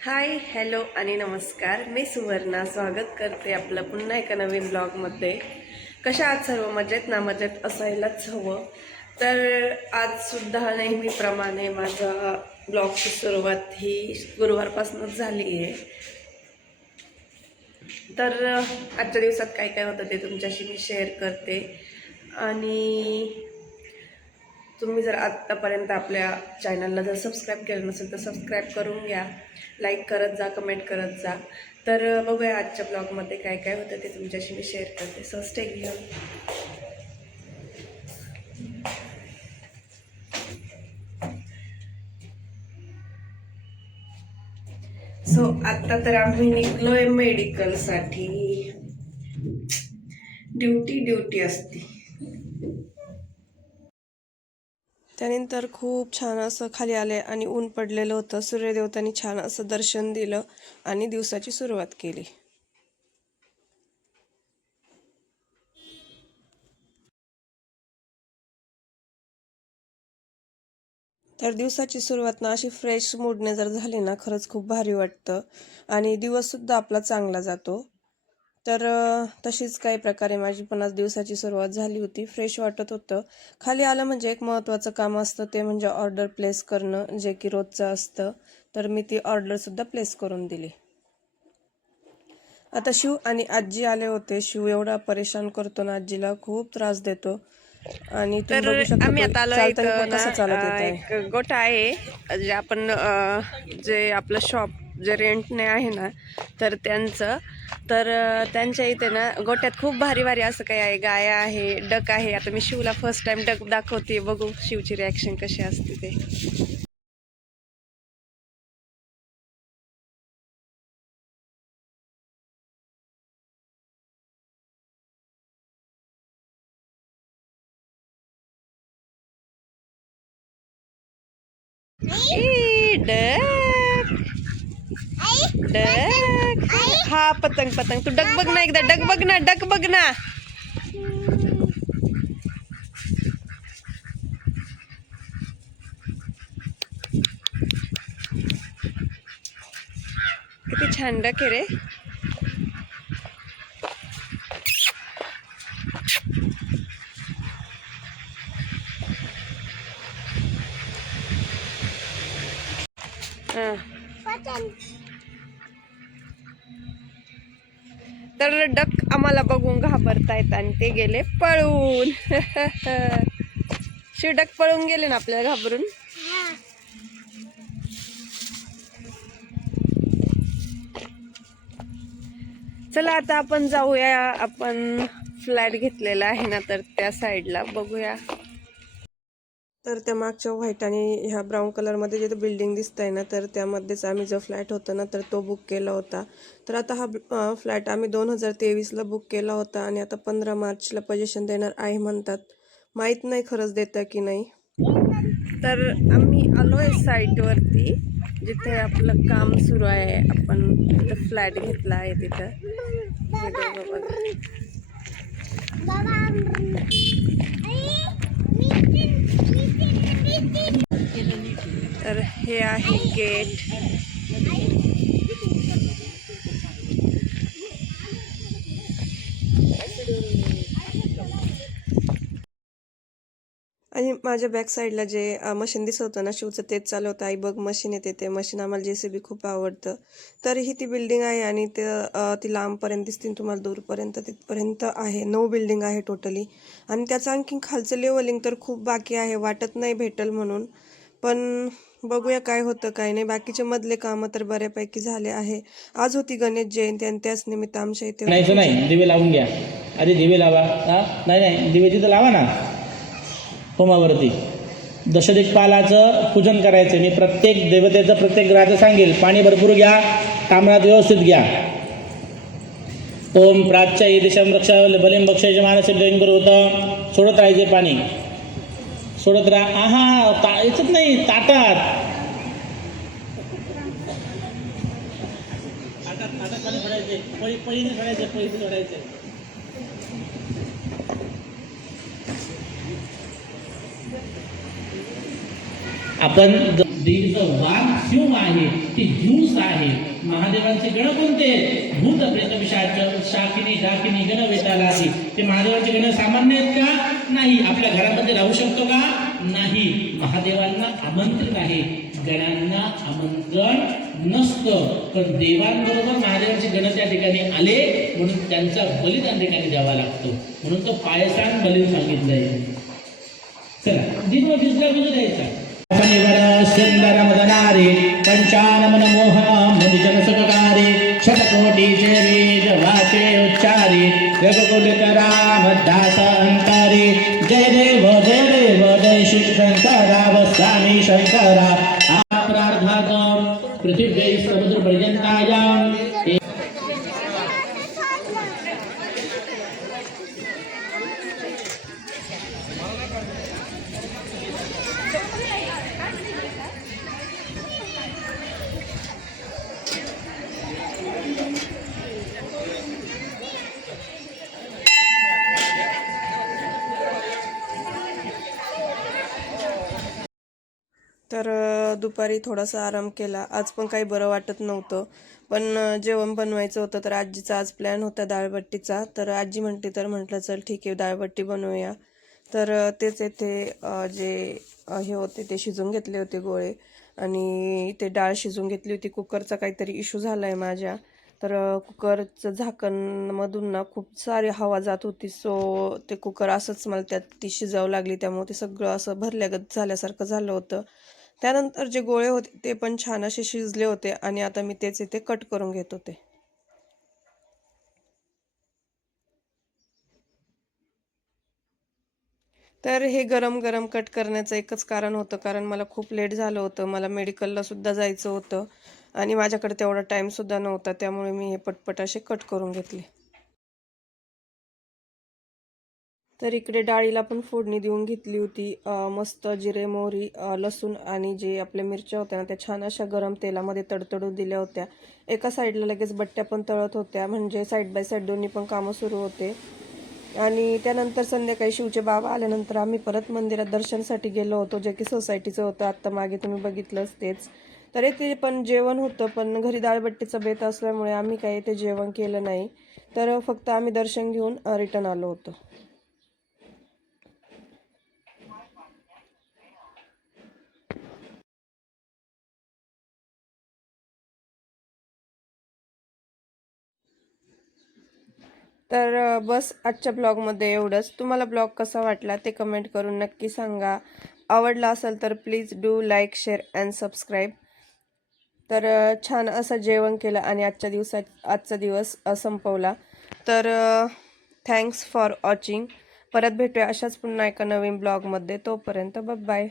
Hi hello आणि नमस्कार. मी सुवर्णा स्वागत करते आपलं पुन्हा एका नवीन ब्लॉगमध्ये. कशा आहात सर्व? मजेत ना? मजेत असायलाच हवं. तर आजसुद्धा नेहमीप्रमाणे माझा ब्लॉगची सुरुवात ही गुरुवारपासूनच झाली आहे. तर आजच्या दिवसात काय काय होतं ते तुमच्याशी मी शेअर करते. आणि तुम्ही जर आत्तापर्यंत आपल्या चॅनलला जर सबस्क्राईब केलं नसेल तर सबस्क्राईब करून घ्या, लाईक करत जा, कमेंट करत जा. तर बघूया आजच्या ब्लॉगमध्ये काय काय होतं ते तुमच्याशी मी शेअर करते. So stay here. सो आत्ता तर आम्ही निघलोय मेडिकलसाठी. ड्युटी असते. त्यानंतर खूप छान असं खाली आले आणि ऊन पडलेलं होतं. सूर्यदेवतांनी छान असं दर्शन दिलं आणि दिवसाची सुरुवात केली. तर दिवसाची सुरुवात ना अशी फ्रेश मूडने जर झाली ना, खरंच खूप भारी वाटतं आणि दिवससुद्धा आपला चांगला जातो. तर तशीच काही प्रकारे माझी पण आज दिवसाची सुरुवात झाली होती. फ्रेश वाटत होतं. खाली आलं म्हणजे एक महत्त्वाचं काम असतं, ते म्हणजे ऑर्डर प्लेस करणं, जे की रोजचं असतं. तर मी ती ऑर्डरसुद्धा प्लेस करून दिली. आता शिव आणि आजी आले होते. शिव एवढा परेशान करतो ना, आजीला खूप त्रास देतो. आणि तुम्ही बघू शकता आम्ही आता आलोय चालताना इथं पण ना, कसा चालत येत आहे. एक गोठा आहे जे आपण जे आपलं शॉप जे रेंटने आहे ना, तर त्यांचं. तर त्यांच्या इथे ना गोठ्यात खूप भारी भारी असं काही आहे. गाय आहे, डक आहे. आता मी शिवला फर्स्ट टाइम डक दाखवते, बघू शिवची रिॲक्शन कशी असते ते. डक डक हा पतंग पतंग. तू डक बघ ना, एकदा डक बघ ना, डक बघ ना. किती छान डक आहे रे. तर डक आम्हाला बघून घाबरतायत आणि ते गेले पळून. शिव डक पळून गेले ना आपल्याला घाबरून. चला आता आपण जाऊया. आपण फ्लॅट घेतलेला आहे ना, तर त्या साईडला बघूया. तर त्या मागच्या व्हाईट आणि ह्या ब्राऊन कलरमध्ये जे बिल्डिंग दिसत आहे ना, तर त्यामध्येच आम्ही जो फ्लॅट होता ना, तर तो बुक केला होता. तर आता हा फ्लॅट आम्ही 2023ला बुक केला होता आणि आता 15 मार्चला पोझिशन देणार आहे म्हणतात. माहीत नाही खरंच देतं की नाही. तर आम्ही आलोय साईटवरती, जिथे आपलं काम सुरू आहे. आपण तिथं फ्लॅट घेतला आहे तिथं. तर हे आहे गेट. आणि माझ्या बॅक साईडला जे मशीन दिसत होतं ना शिवचं, तेच चालू होतं. आई बघ मशीन येते, ते मशीन आम्हाला JCB खूप आवडतं. तर ही ती बिल्डिंग आहे आणि ती लांबपर्यंत दिसतील तुम्हाला, दूरपर्यंत तिथपर्यंत आहे. 9 बिल्डिंग आहे टोटली. आणि त्याचं आणखी खालचं लेवलिंग तर खूप बाकी आहे. वाटत नाही भेटल म्हणून, पण बघूया काय होतं काय नाही. बाकीचे मधले कामं तर बऱ्यापैकी झाले आहे. आज होती गणेश जयंती आणि त्याच निमित्त आमच्या इथे नाही दिवे लावून घ्या. आधी दिवे लावा. नाही दिवे तिथं लावा ना होमावरती. दशदिक्पालाचं पूजन करायचं. मी प्रत्येक देवतेचं प्रत्येक ग्रहाचं सांगेल. पाणी भरपूर घ्या, कामनात व्यवस्थित घ्या. ओम प्राच्य दिशम रक्षा बलिम बक्षाचे मानसिक डेंगर होतं. सोडत राहायचे पाणी, सोडत राहा. याचंच नाही, ताटात पाणी सोडायचे, पळीने सोडायचे, पळीने सोडायचे. आपण देवीचं वाण ह्यूम आहे, ती ह्यूस आहे. महादेवांचे गण कोणते? भूत प्रेत पिशाच शाकिनी डाकिनी गण वेतालासी. ते महादेवांचे गण सामान्य आहेत का? नाही. आपल्या घरामध्ये राहू शकतो का? नाही. महादेवांना आमंत्रित आहे, गणांना आमंत्रण नसतं. पण देवांबरोबर महादेवाचे गण त्या ठिकाणी आले म्हणून त्यांचा बली त्या ठिकाणी द्यावा लागतो. म्हणून तो पायसान बली सांगितलंय. चला दिन भिजला भिजू द्यायचा. सुंदर मदनारे पंचानमन मोहन मुनिजन सुखकारे शतकोटीचे बीज वाचे उच्चारे रघुकुल रामदास अंतरे. जय देव जय देव जय श्री शंकरा वस्वामी शंकरा. प्रार्थना पृथिव्यै समुद्र पर्यंतायाम. तर दुपारी थोडासा आराम केला. आज पण काही बरं वाटत नव्हतं, पण जेवण बनवायचं होतं. तर आजीचा आज प्लॅन होता डाळबट्टीचा. तर आजी म्हणते, तर म्हटलं चल ठीक आहे डाळबट्टी बनवूया. तर तेच येथे जे हे होते ते शिजून घेतले होते गोळे, आणि ते डाळ शिजून घेतली होती. कुकरचा काहीतरी इश्यू झाला आहे माझ्या. तर कुकरचं झाकणमधून ना खूप सारी हवा जात होती. सो ते कुकर असंच मला त्यात ती शिजावं लागली, त्यामुळे ते सगळं असं भरल्यागत झाल्यासारखं झालं होतं. त्यानंतर जे गोळे होते ते पण छान असे शिजले होते, आणि आता मी तेच इथे कट करून घेत होते. तर हे गरम गरम कट करण्याचं एकच कारण होतं, कारण मला खूप लेट झालं होतं. मला मेडिकलला सुद्धा जायचं होतं आणि माझ्याकडे तेवढा टाईम सुद्धा नव्हता, त्यामुळे मी हे पटपट असे कट करून घेतले. तर इकडे डाळीला पण फोडणी देऊन घेतली होती. मस्त जिरे मोहरी लसूण आणि जे आपल्या मिरच्या होत्या ना त्या छान अशा गरम तेलामध्ये तडतडून दिल्या होत्या. एका साईडला लगेच बट्ट्या पण तळत होत्या, म्हणजे साईड बाय साईड दोन्ही पण कामं सुरू होते. आणि त्यानंतर संध्याकाळी शिवचे बाबा आल्यानंतर आम्ही परत मंदिरात दर्शनासाठी गेलो होतो, जे की सोसायटीचं होतं. आत्ता मागे तुम्ही बघितलंच तेच. तर येथे पण जेवण होतं, पण घरी डाळबट्टीचा बेत असल्यामुळे आम्ही काही ते जेवण केलं नाही. तर फक्त आम्ही दर्शन घेऊन रिटर्न आलो होतो. तर बस आजच्या ब्लॉगमध्ये एवढंच. तुम्हाला ब्लॉग कसा वाटला ते कमेंट करून नक्की सांगा. आवडला असेल तर please do like share and subscribe. तर छान असं जेवण केलं आणि आजचा दिवस संपवला. तर थँक्स फॉर वॉचिंग. परत भेटूया अशाच पुन्हा एका नवीन ब्लॉगमध्ये. तोपर्यंत बाय.